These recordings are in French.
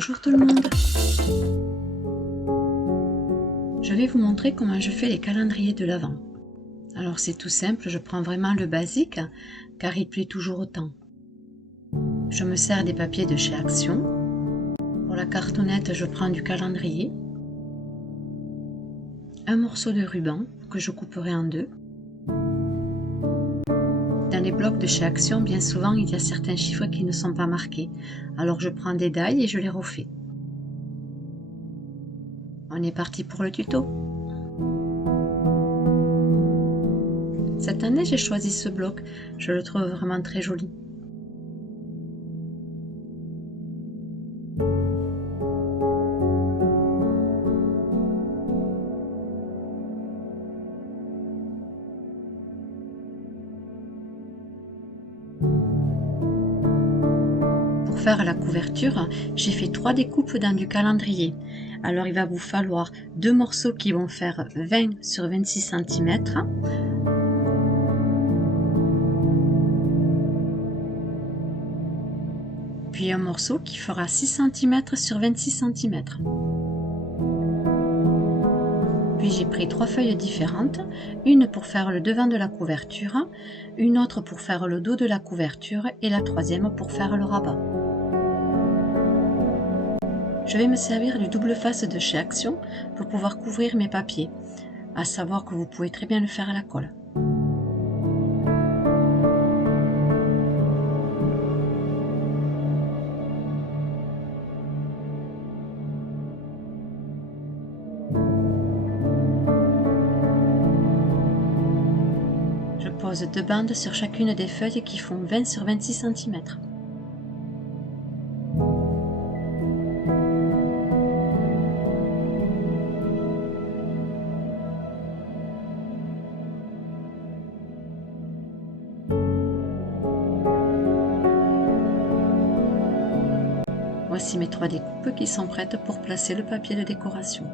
Bonjour tout le monde. Je vais vous montrer comment je fais les calendriers de l'Avent. Alors c'est tout simple, je prends vraiment le basique car il plaît toujours autant. Je me sers des papiers de chez Action. Pour la cartonnette, je prends du calendrier, un morceau de ruban que je couperai en deux. Dans les blocs de chez Action, bien souvent, il y a certains chiffres qui ne sont pas marqués. Alors je prends des dailles et je les refais. On est parti pour le tuto. Cette année, j'ai choisi ce bloc. Je le trouve vraiment très joli. Pour faire la couverture, j'ai fait 3 découpes dans du calendrier. Alors il va vous falloir 2 morceaux qui vont faire 20 sur 26 cm. Puis un morceau qui fera 6 cm sur 26 cm. Puis j'ai pris 3 feuilles différentes, une pour faire le devant de la couverture, une autre pour faire le dos de la couverture et la troisième pour faire le rabat. Je vais me servir du double face de chez Action pour pouvoir couvrir mes papiers, à savoir que vous pouvez très bien le faire à la colle. Je pose 2 bandes sur chacune des feuilles qui font 20 sur 26 cm. Voici mes 3 découpes qui sont prêtes pour placer le papier de décoration.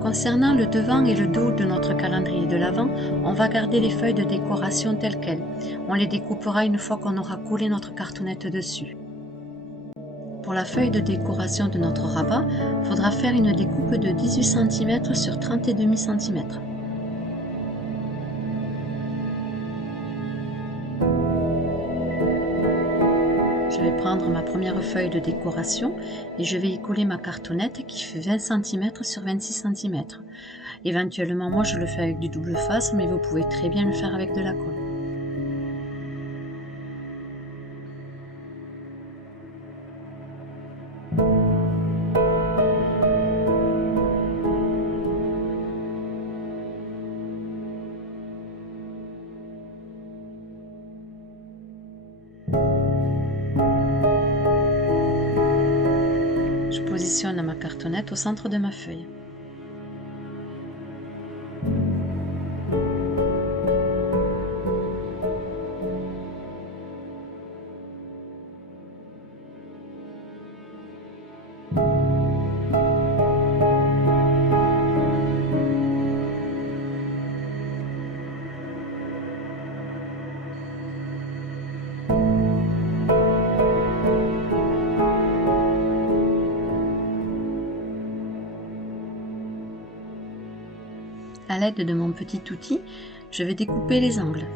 Concernant le devant et le dos de notre calendrier de l'Avent, on va garder les feuilles de décoration telles quelles. On les découpera une fois qu'on aura collé notre cartonnette dessus. Pour la feuille de décoration de notre rabat, il faudra faire une découpe de 18 cm sur 30,5 cm. Je vais prendre ma première feuille de décoration et je vais y coller ma cartonnette qui fait 20 cm sur 26 cm. Éventuellement, moi je le fais avec du double face, mais vous pouvez très bien le faire avec de la colle. Je positionne ma cartonnette au centre de ma feuille. À l'aide de mon petit outil, je vais découper les angles.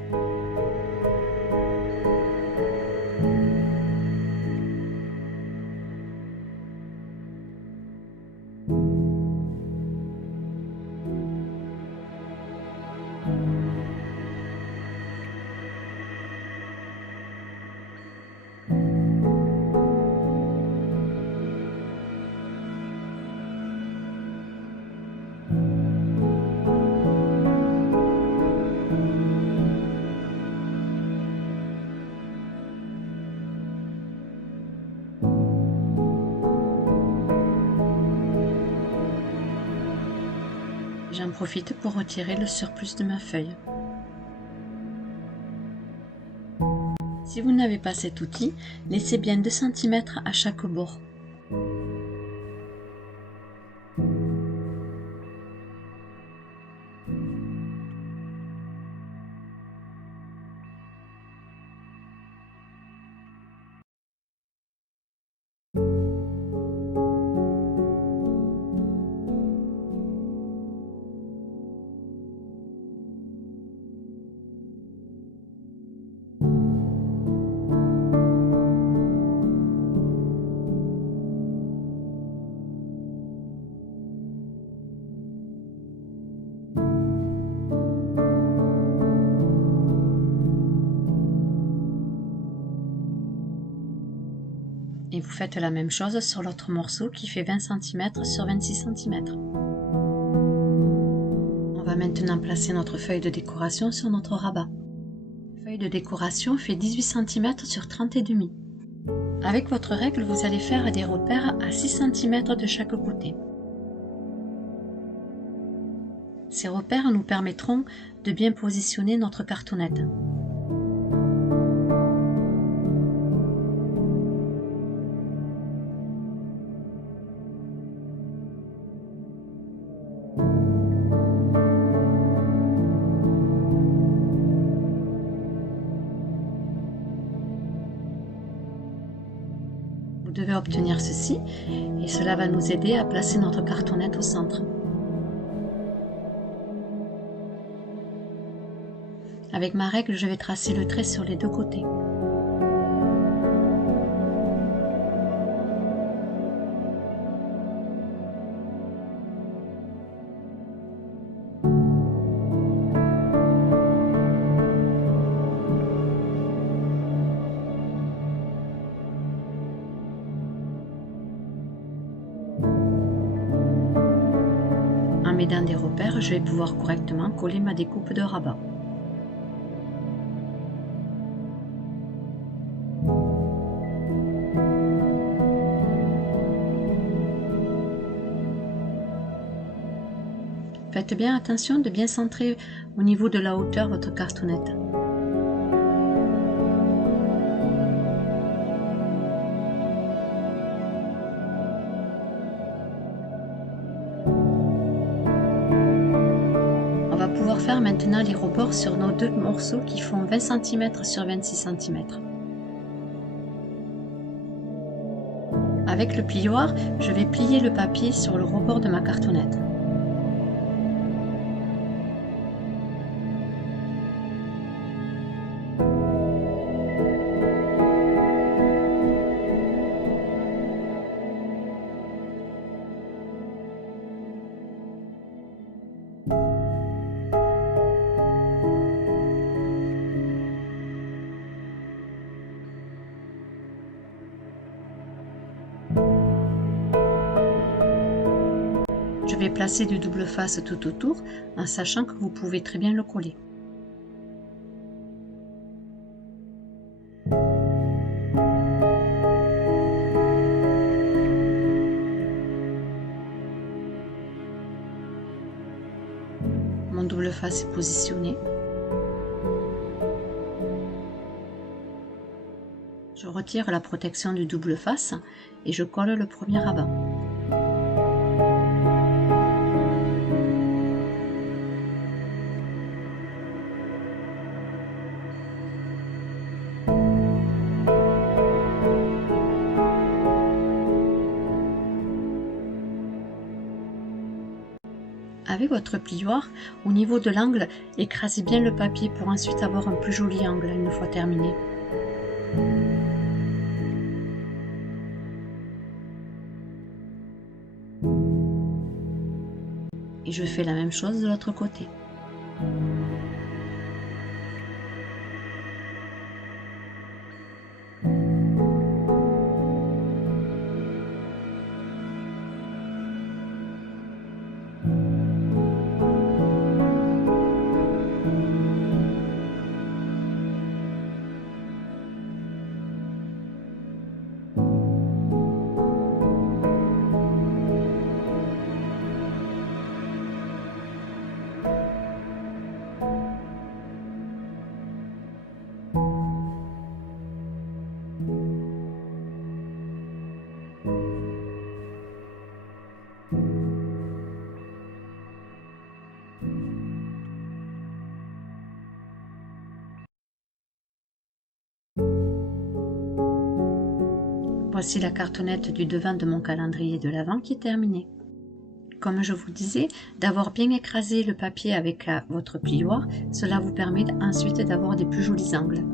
J'en profite pour retirer le surplus de ma feuille. Si vous n'avez pas cet outil, laissez bien 2 cm à chaque bord. faites la même chose sur l'autre morceau qui fait 20 cm sur 26 cm. On va maintenant placer notre feuille de décoration sur notre rabat. La feuille de décoration fait 18 cm sur 30,5. Avec votre règle, vous allez faire des repères à 6 cm de chaque côté. Ces repères nous permettront de bien positionner notre cartonnette. Vous devez obtenir ceci et cela va nous aider à placer notre cartonnette au centre. Avec ma règle, je vais tracer le trait sur les deux côtés. En m'aidant des repères, je vais pouvoir correctement coller ma découpe de rabat. Faites bien attention de bien centrer au niveau de la hauteur votre cartonnette. On va pouvoir faire maintenant les rebords sur nos deux morceaux qui font 20 cm sur 26 cm. Avec le plioir, je vais plier le papier sur le rebord de ma cartonnette. Je vais placer du double face tout autour en sachant que vous pouvez très bien le coller. Mon double face est positionné. Je retire la protection du double face et je colle le premier rabat. Avec votre plioir, au niveau de l'angle, écrasez bien le papier pour ensuite avoir un plus joli angle une fois terminé. Et je fais la même chose de l'autre côté. Voici la cartonnette du devant de mon calendrier de l'Avent qui est terminée. Comme je vous disais, d'avoir bien écrasé le papier avec votre plioir, cela vous permet ensuite d'avoir des plus jolis angles.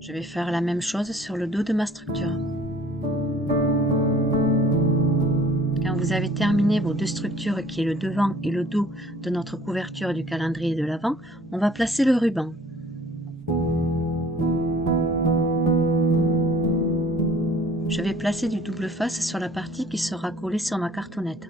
Je vais faire la même chose sur le dos de ma structure. Quand vous avez terminé vos deux structures qui est le devant et le dos de notre couverture du calendrier de l'Avent, on va placer le ruban. Je vais placer du double face sur la partie qui sera collée sur ma cartonnette.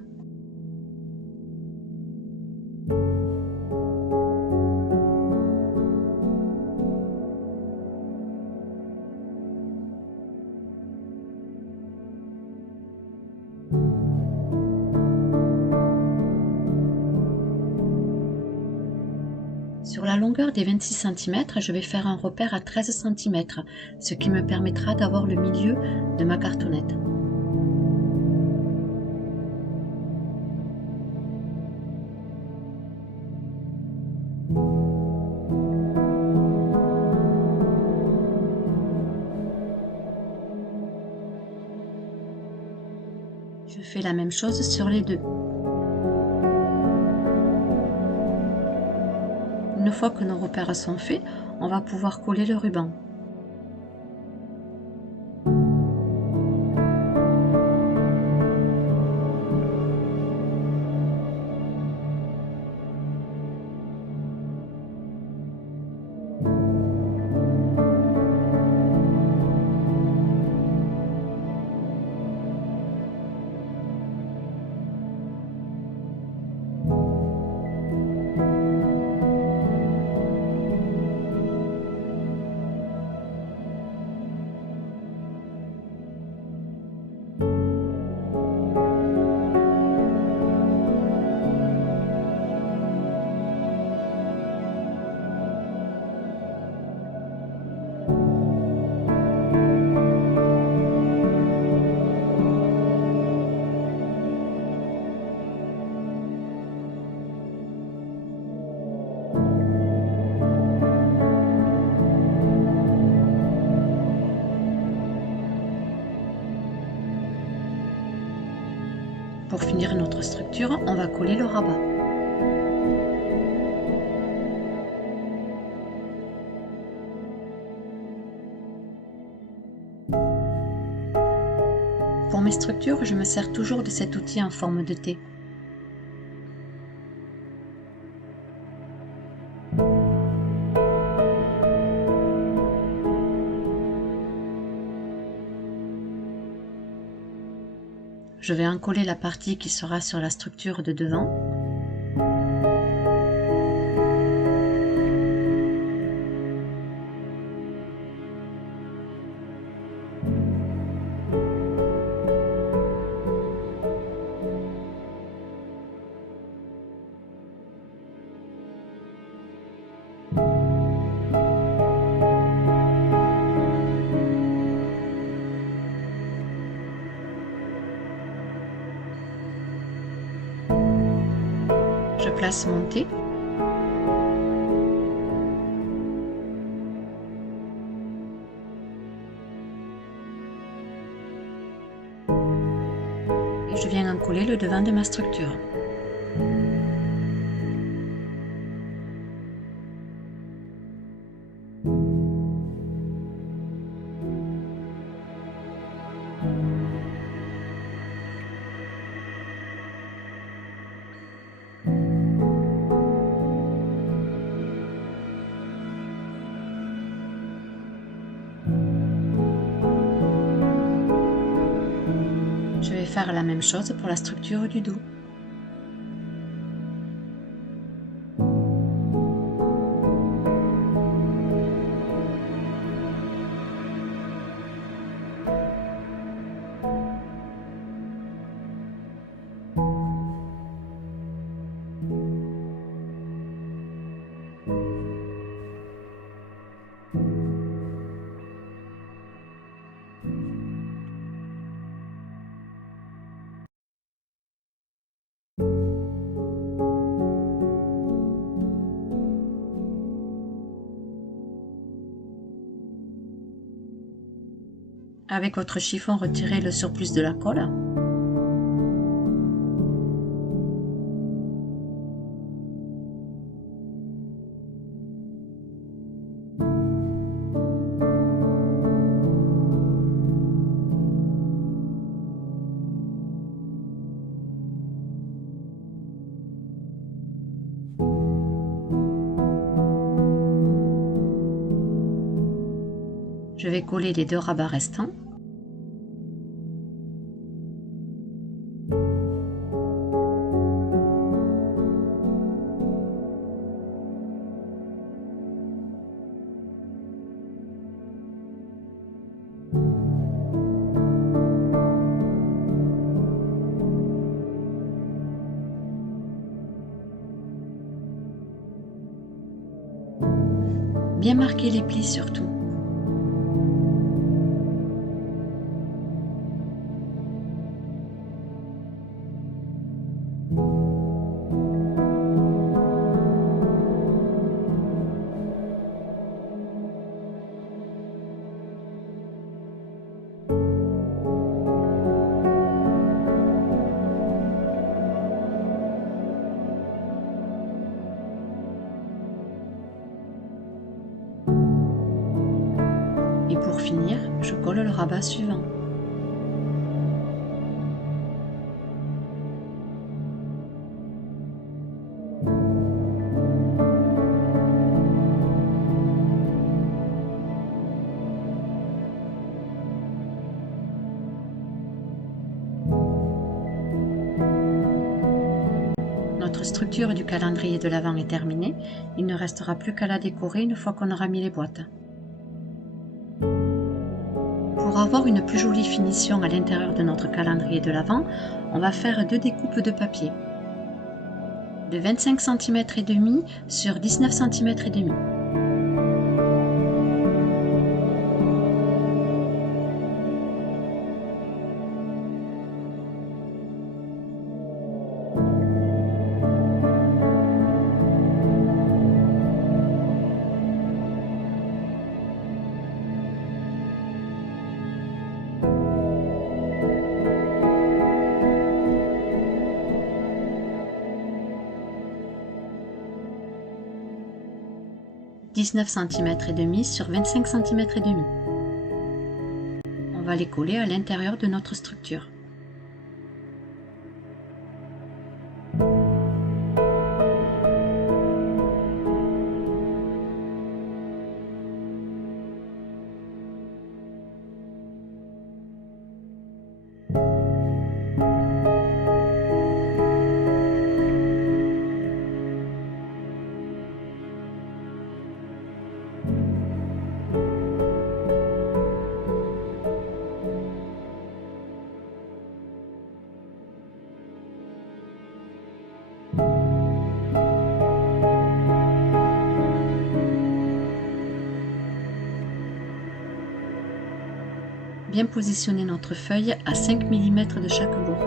Sur la longueur des 26 cm, je vais faire un repère à 13 cm, ce qui me permettra d'avoir le milieu de ma cartonnette. Je fais la même chose sur les deux. Une fois que nos repères sont faits, on va pouvoir coller le ruban. Pour finir notre structure, on va coller le rabat. Pour mes structures, je me sers toujours de cet outil en forme de T. Je vais encoller la partie qui sera sur la structure de devant. Je place mon T. Et je viens encoller le devant de ma structure. Je vais faire la même chose pour la structure du dos. Avec votre chiffon, retirez le surplus de la colle. Je vais coller les deux rabats restants. marquer les plis surtout. Et pour finir, je colle le rabat suivant. Notre structure du calendrier de l'Avent est terminée, il ne restera plus qu'à la décorer une fois qu'on aura mis les boîtes. Pour avoir une plus jolie finition à l'intérieur de notre calendrier de l'Avent, on va faire 2 découpes de papier de 25 cm et demi sur 19 cm et demi. « 19 cm et demi sur 25 cm et demi. On va les coller à l'intérieur de notre structure. Bien positionner notre feuille à 5 mm de chaque bord.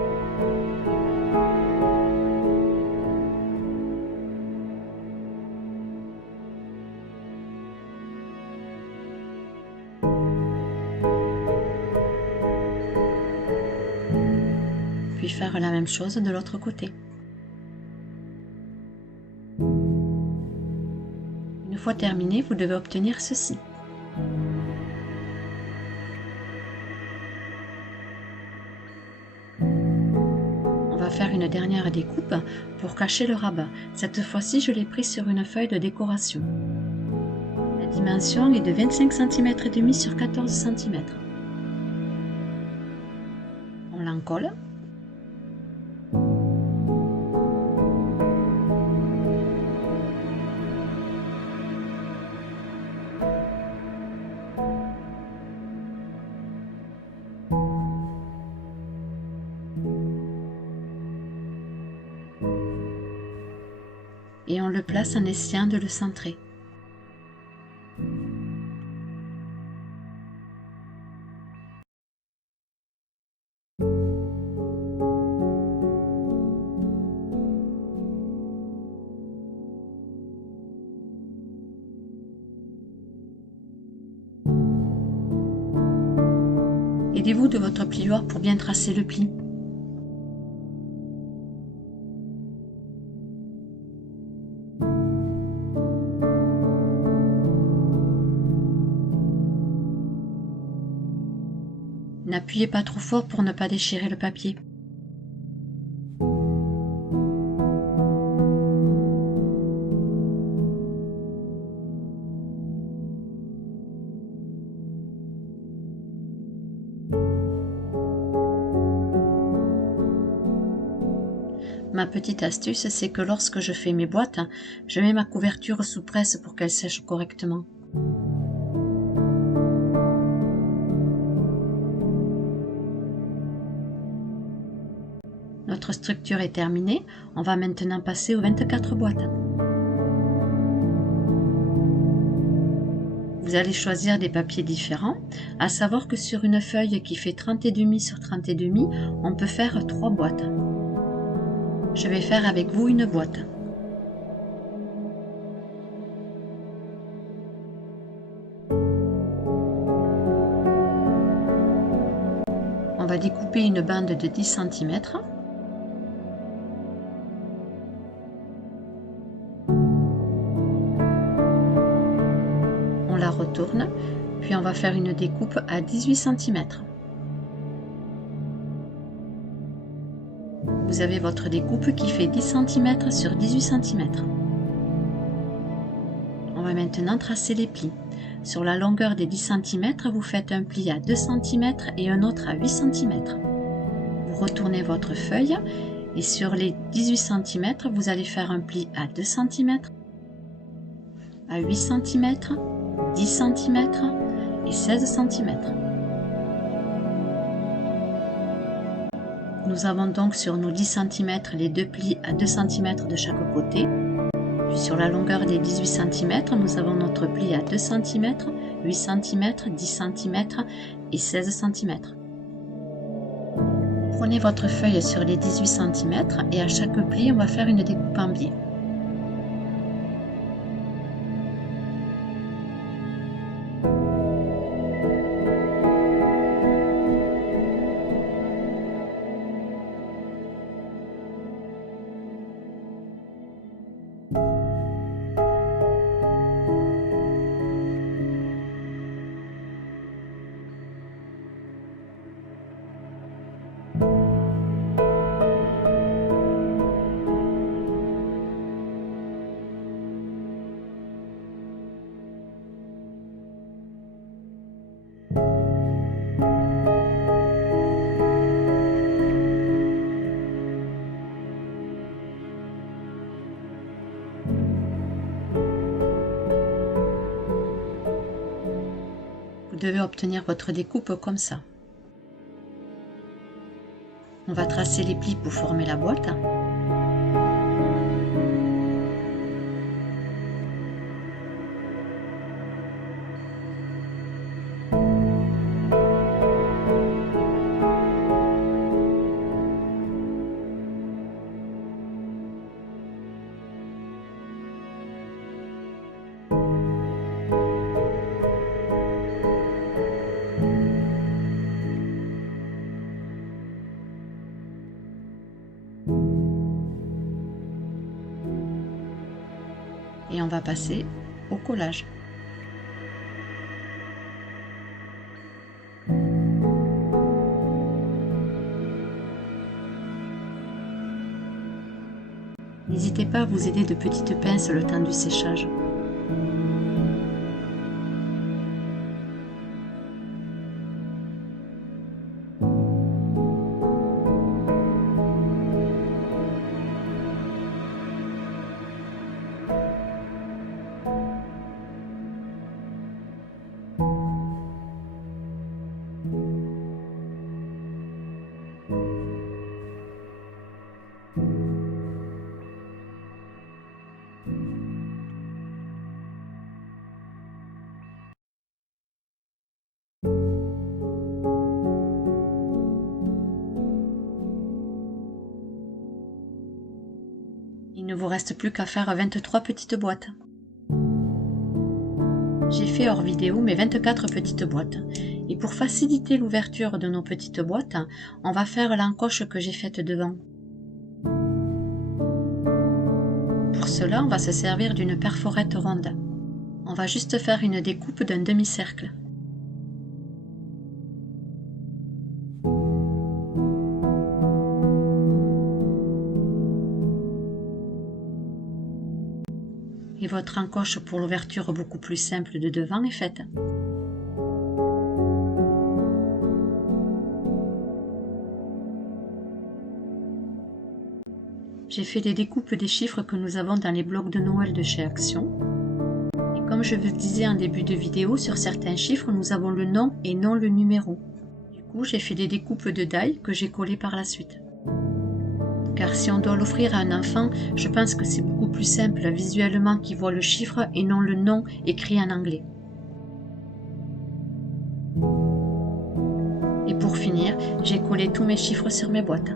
Puis faire la même chose de l'autre côté. Une fois terminé, vous devez obtenir ceci. On va faire une dernière découpe pour cacher le rabat. Cette fois-ci, je l'ai pris sur une feuille de décoration. La dimension est de 25 cm et demi sur 14 cm. On l'encolle. Et on le place en essayant de le centrer. Aidez-vous de votre plioir pour bien tracer le pli. N'appuyez pas trop fort pour ne pas déchirer le papier. Ma petite astuce, c'est que lorsque je fais mes boîtes, je mets ma couverture sous presse pour qu'elle sèche correctement. Notre structure est terminée, on va maintenant passer aux 24 boîtes. Vous allez choisir des papiers différents, à savoir que sur une feuille qui fait 30,5 sur 30,5, on peut faire 3 boîtes. Je vais faire avec vous une boîte. On va découper une bande de 10 cm. On la retourne, puis on va faire une découpe à 18 cm. Vous avez votre découpe qui fait 10 cm sur 18 cm. On va maintenant tracer les plis. Sur la longueur des 10 cm, vous faites un pli à 2 cm et un autre à 8 cm. Vous retournez votre feuille et sur les 18 cm, vous allez faire un pli à 2 cm, à 8 cm, 10 cm et 16 cm. Nous avons donc sur nos 10 cm les deux plis à 2 cm de chaque côté. Puis sur la longueur des 18 cm, nous avons notre pli à 2 cm, 8 cm, 10 cm et 16 cm. Prenez votre feuille sur les 18 cm et à chaque pli, on va faire une découpe en biais. Vous devez obtenir votre découpe comme ça. On va tracer les plis pour former la boîte. Et on va passer au collage. N'hésitez pas à vous aider de petites pinces le temps du séchage. Il ne vous reste plus qu'à faire 23 petites boîtes. J'ai fait hors vidéo mes 24 petites boîtes. Et pour faciliter l'ouverture de nos petites boîtes, on va faire l'encoche que j'ai faite devant. Pour cela, on va se servir d'une perforette ronde. On va juste faire une découpe d'un demi-cercle. Et votre encoche pour l'ouverture beaucoup plus simple de devant est faite. J'ai fait les découpes des chiffres que nous avons dans les blocs de Noël de chez Action. Et comme je vous le disais en début de vidéo, sur certains chiffres, nous avons le nom et non le numéro. Du coup, j'ai fait des découpes de die que j'ai collées par la suite. Car si on doit l'offrir à un enfant, je pense que c'est beaucoup plus simple visuellement qu'il voit le chiffre et non le nom écrit en anglais. finir, j'ai collé tous mes chiffres sur mes boîtes.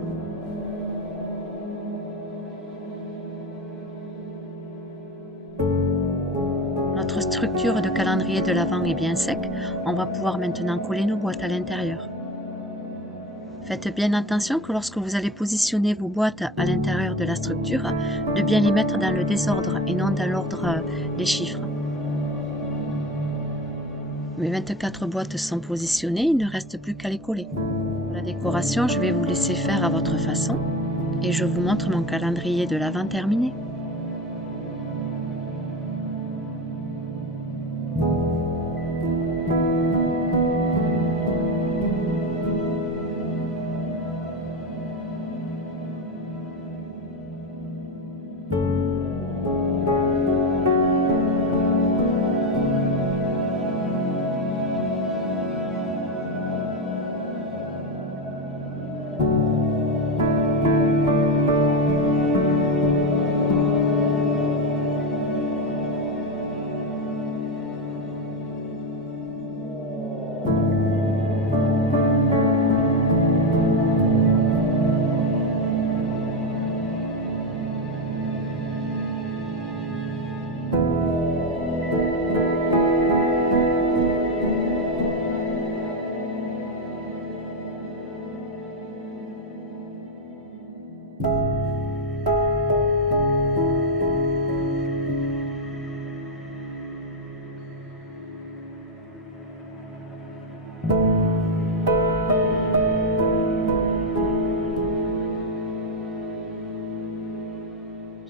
Notre structure de calendrier de l'Avent est bien sec, on va pouvoir maintenant coller nos boîtes à l'intérieur. Faites bien attention que lorsque vous allez positionner vos boîtes à l'intérieur de la structure, de bien les mettre dans le désordre et non dans l'ordre des chiffres. Mes 24 boîtes sont positionnées, il ne reste plus qu'à les coller. Pour la décoration, je vais vous laisser faire à votre façon et je vous montre mon calendrier de l'Avent terminé.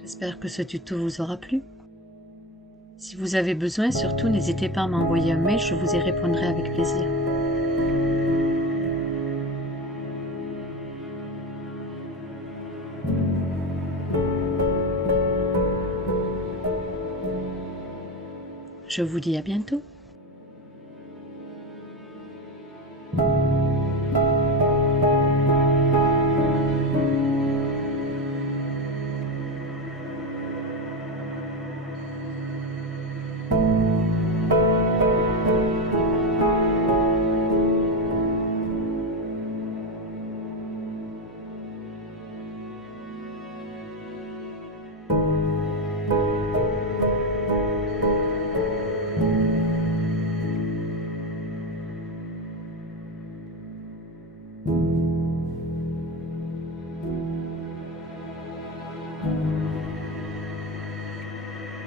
J'espère que ce tuto vous aura plu. Si vous avez besoin, surtout n'hésitez pas à m'envoyer un mail, je vous y répondrai avec plaisir. Je vous dis à bientôt.